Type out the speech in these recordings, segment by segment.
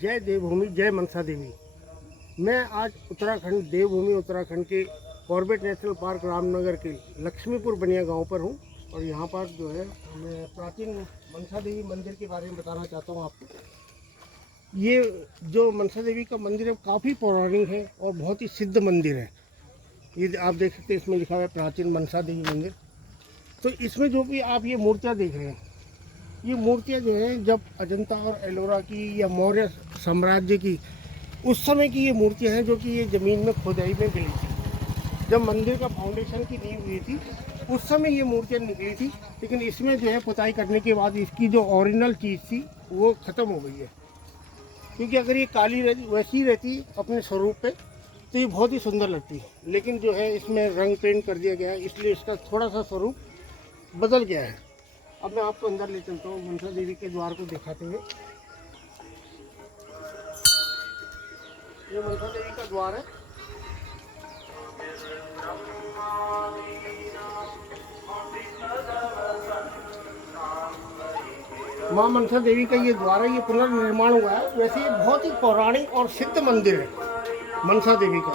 जय देवभूमि, जय मनसा देवी। मैं आज उत्तराखंड देवभूमि उत्तराखंड के कॉर्बेट नेशनल पार्क रामनगर के लक्ष्मीपुर बनिया गांव पर हूं और यहां पर जो है मैं प्राचीन मनसा देवी मंदिर के बारे में बताना चाहता हूं आपको। ये जो मनसा देवी का मंदिर है काफ़ी पौराणिक है और बहुत ही सिद्ध मंदिर है। ये आप देख सकते हैं, इसमें लिखा हुआ है प्राचीन मनसा देवी मंदिर। तो इसमें जो भी आप ये मूर्तियाँ देख रहे हैं, ये मूर्तियाँ जो हैं जब अजंता और एलोरा की या मौर्य साम्राज्य की उस समय की ये मूर्तियाँ हैं, जो कि ये ज़मीन में खोदाई में मिली थी। जब मंदिर का फाउंडेशन की नींव हुई थी उस समय ये मूर्तियाँ निकली थी, लेकिन इसमें जो है पुताई करने के बाद इसकी जो ओरिजिनल चीज़ थी वो ख़त्म हो गई है। क्योंकि अगर ये काली वैसी रहती अपने स्वरूप पे तो ये बहुत ही सुंदर लगती है, लेकिन जो है इसमें रंग पेंट कर दिया गया है, इसलिए इसका थोड़ा सा स्वरूप बदल गया है। अब मैं आपको अंदर ले चलता हूँ मनसा देवी के द्वार को दिखाते हुए। ये मनसा देवी का द्वार है। माँ मनसा देवी का ये द्वार है, ये पुनर्निर्माण हुआ है। वैसे ये बहुत ही पौराणिक और सिद्ध मंदिर है मनसा देवी का।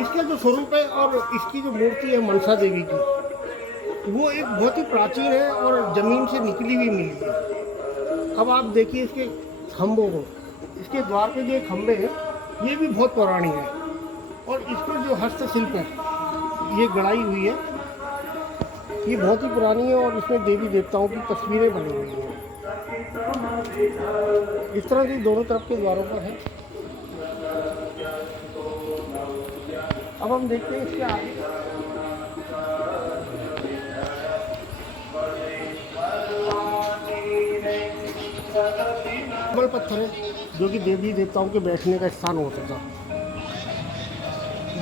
इसका जो स्वरूप है और इसकी जो मूर्ति है मनसा देवी की, वो एक बहुत ही प्राचीन है और ज़मीन से निकली हुई मिली है। अब आप देखिए इसके खम्भों को, इसके द्वार पे जो खम्भे हैं ये भी बहुत पौराणिक है और इसमें जो हस्तशिल्प है, ये गढ़ाई हुई है, ये बहुत ही पुरानी है और इसमें देवी देवताओं की तस्वीरें बनी हुई हैं। इस तरह की दोनों तरफ के द्वारों पर है। अब हम देखते हैं इसके आगे। कमल पत्थर है, जो कि देवी देवताओं के बैठने का स्थान होता था,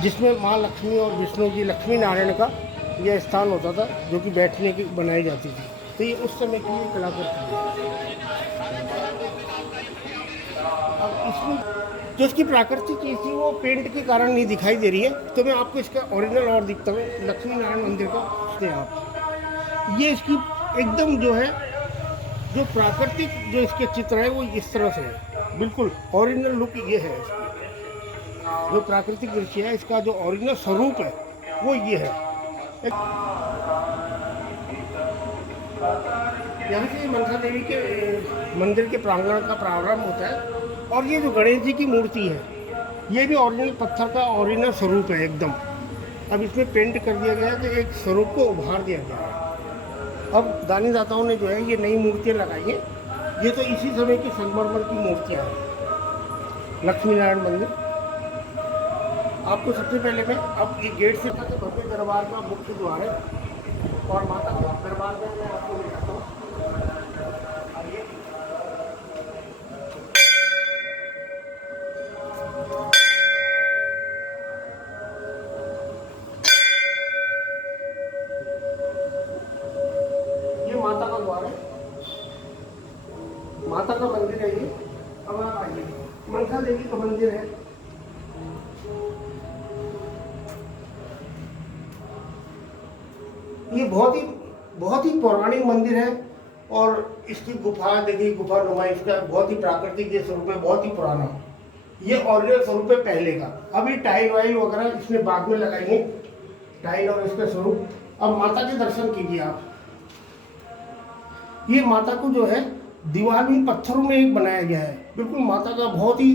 जिसमें माँ लक्ष्मी और विष्णु जी लक्ष्मी नारायण का यह स्थान होता था, जो कि बैठने की बनाई जाती थी। तो ये उस समय की कलाकृति है। अब इसमें जो इसकी प्राकृतिक चीज़ थी वो पेंट के कारण नहीं दिखाई दे रही है, तो मैं आपको इसका ओरिजिनल और दिखता हूँ। लक्ष्मी नारायण मंदिर का देखते हैं आप, ये इसकी एकदम जो है जो प्राकृतिक जो इसके चित्र है वो इस तरह से है, बिल्कुल ओरिजिनल लुक ये है इसकी। जो प्राकृतिक दृश्य है, इसका जो ओरिजिनल स्वरूप है वो ये है। यहाँ से मनसा देवी के मंदिर के प्रांगण का प्रारंभ होता है और ये जो गणेश जी की मूर्ति है ये भी ओरिजिनल पत्थर का ओरिजिनल स्वरूप है एकदम। अब इसमें पेंट कर दिया गया है तो एक स्वरूप को उभार दिया गया है। अब दानी दाताओं ने जो है ये नई मूर्तियाँ लगाई हैं। ये तो इसी समय की संगमरमर की मूर्तियाँ हैं। लक्ष्मी नारायण मंदिर आपको सबसे पहले मैं अब ये गेट से भव्य दरबार का मुख्य द्वार है और माता का दरबार में मैं आपको दिखाता हूँ। ये माता का द्वार है, माता का मंदिर है ये। अब आप आइए, मनसा देवी का मंदिर है। ये बहुत ही पौराणिक मंदिर है और इसकी गुफा देखिए, गुफा नुमा, इसका बहुत ही प्राकृतिक ये स्वरूप है, बहुत ही पुराना। ये ओरिजिनल स्वरूप है पहले का। अभी टाइल वाइल वगैरह इसने बाद में लगाई है, टाइल और इसका स्वरूप। अब माता के दर्शन कीजिए आप। ये माता को जो है दीवार में पत्थरों में एक बनाया गया है। बिल्कुल माता का बहुत ही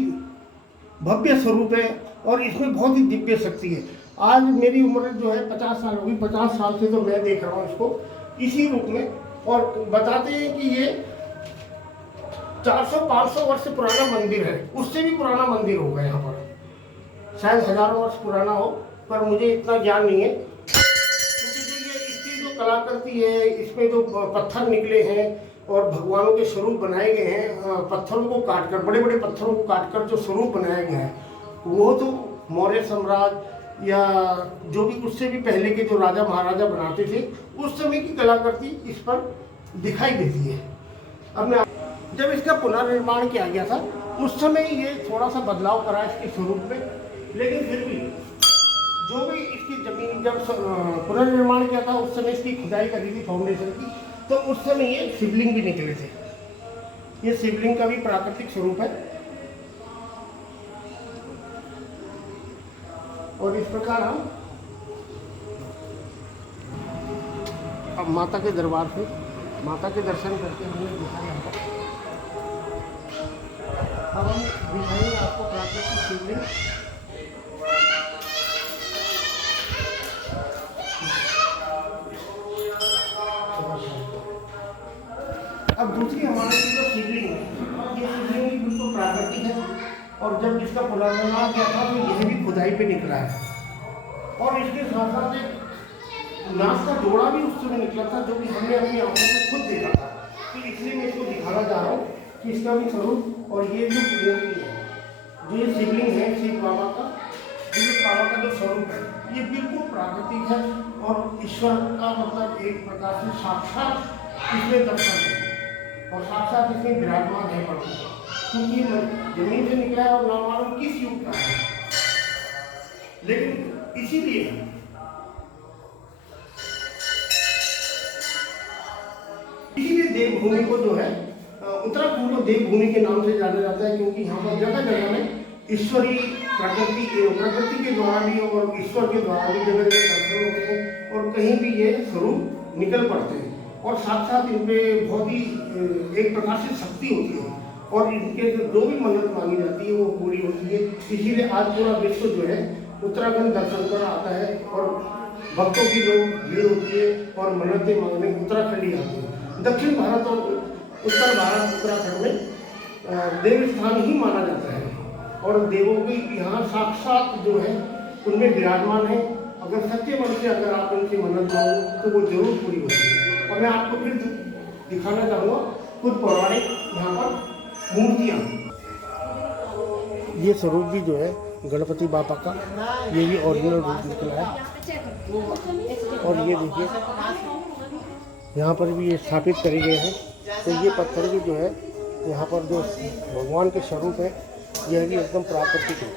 भव्य स्वरूप है और इसमें बहुत ही दिव्य शक्ति है। आज मेरी उम्र जो है 50 साल होगी, 50 साल से तो मैं देख रहा हूँ इसको इसी रूप में। और बताते हैं कि ये 400-500 वर्ष पुराना मंदिर है, उससे भी पुराना मंदिर होगा यहाँ पर, शायद हजारों वर्ष पुराना हो, पर मुझे इतना ज्ञान नहीं है। क्योंकि जो ये इसकी जो कलाकृति है, इसमें जो पत्थर निकले हैं और भगवानों के स्वरूप बनाए गए हैं, पत्थरों को काटकर, बड़े बड़े पत्थरों को काटकर जो स्वरूप बनाया गया है, वो तो मौर्य साम्राज्य या जो भी उससे भी पहले के जो राजा महाराजा बनाते थे उस समय की कलाकृति इस पर दिखाई देती है। अब मैं जब इसका पुनर्निर्माण किया गया था उस समय ये थोड़ा सा बदलाव करा इसके स्वरूप में, लेकिन फिर भी जो भी इसकी जमीन जब पुनर्निर्माण किया था उस समय इसकी खुदाई करी थी फाउंडेशन की, तो उस समय ये शिवलिंग भी निकले थे। ये शिवलिंग का भी प्राकृतिक स्वरूप है। और इस प्रकार हम अब माता के दरबार से माता के दर्शन करके हमने दिखाया यहाँ पर। अब हम दिखाएंगे आपको प्राकृतिक शिवलिंग। अब दूसरी हमारे जो शिवलिंग है, ये शिवलिंग भी बिल्कुल प्राकृतिक है। और जब इसका पुनर्निर्माण किया था तो यह भी खुदाई पे निकला है। और इसके साथ साथ एक नाक का जोड़ा भी उस समय निकला था, जो कि हमने अपनी आंखों से खुद देखा था। तो इसलिए मैं इसको दिखाना चाह रहा हूँ कि इसका भी स्वरूप। और ये जो मूर्ति है, जो ये शिवलिंग है शिव बाबा का, शिव बाबा का जो स्वरूप है, ये बिल्कुल प्राकृतिक है। और ईश्वर का मतलब एक प्रकार से साक्षात इसमें दर्शन है और साक्षात इसमें विराजमान है प्रभु, क्योंकि जमीन से निकला है और ना मालूम किस युग का है। लेकिन इसीलिए देवभूमि को जो है उत्तराखंड को देवभूमि के नाम से जाना जाता है, क्योंकि यहाँ पर जगह जगह में ईश्वरीय प्रकृति के द्वारा भी और ईश्वर के द्वारा भी जगह जगह दर्शन होते हैं। और कहीं भी ये स्वरूप निकल पड़ते हैं और साथ साथ इन पे बहुत ही एक प्रकार से शक्ति होती है। और इनके जो भी मन्नत मांगी जाती है वो पूरी होती है। इसीलिए आज पूरा विश्व जो है उत्तराखंड दर्शन कर आता है और भक्तों की जो भीड़ होती है और मन्नतें मांगने उत्तराखंड ही आते हैं। दक्षिण भारत और उत्तर भारत उत्तराखंड में देव स्थान ही माना जाता है और देवों की यहाँ साक्षात जो है उनमें विराजमान है। अगर सच्चे मन से अगर आप उनकी मन्नत मांगो तो वो जरूर पूरी होती है। और मैं आपको फिर दिखाना चाहूँगा कुछ पौराणिक यहाँ पर मूर्तियाँ। ये स्वरूप भी जो है गणपति बापा का, ये भी ओरिजिनल रूप निकला है। और ये देखिए यहाँ पर भी ये स्थापित करे गए हैं। तो ये पत्थर भी जो है यहाँ पर जो भगवान के स्वरूप है, यह भी एकदम प्राकृतिक है,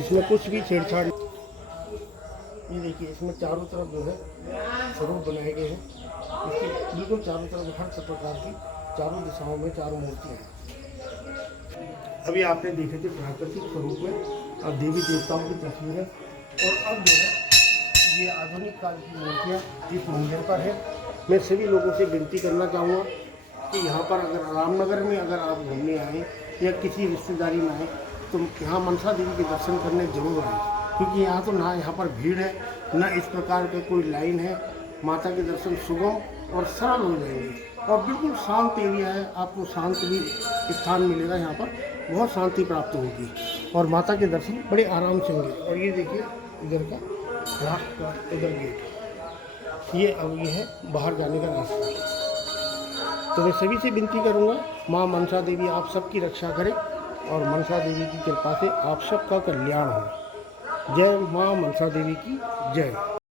इसमें कुछ भी छेड़छाड़। ये देखिए इसमें चारों तरफ जो है स्वरूप बनाए गए हैं। इसके बिल्कुल चारों तरफ हर प्रकार की चारों दिशाओं में चारों मूर्तियाँ हैं। अभी आपने देखे थे प्राकृतिक स्वरूप में और देवी देवताओं की तस्वीरें, और अब जो है ये आधुनिक काल की मूर्तियाँ इस मंदिर पर है। मैं सभी लोगों से विनती करना चाहूँगा कि यहाँ पर अगर रामनगर में अगर आप घूमने आएँ या किसी रिश्तेदारी में आएँ तो यहाँ मनसा देवी के दर्शन करने जरूर आएँ, क्योंकि यहाँ तो ना यहाँ पर भीड़ है ना इस प्रकार का कोई लाइन है। माता के दर्शन सुगम और सरल हो जाएंगे और बिल्कुल शांत एरिया है। आपको शांत भी स्थान मिलेगा, यहाँ पर बहुत शांति प्राप्त होगी और माता के दर्शन बड़े आराम से होंगे। और ये देखिए इधर का रास्ता का इधर गेट, ये अब ये है बाहर जाने का रास्ता। तो मैं सभी से विनती करूँगा माँ मनसा देवी आप सबकी रक्षा करें और मनसा देवी की कृपा से आप सबका कल्याण हो। जय माँ मनसा देवी की जय।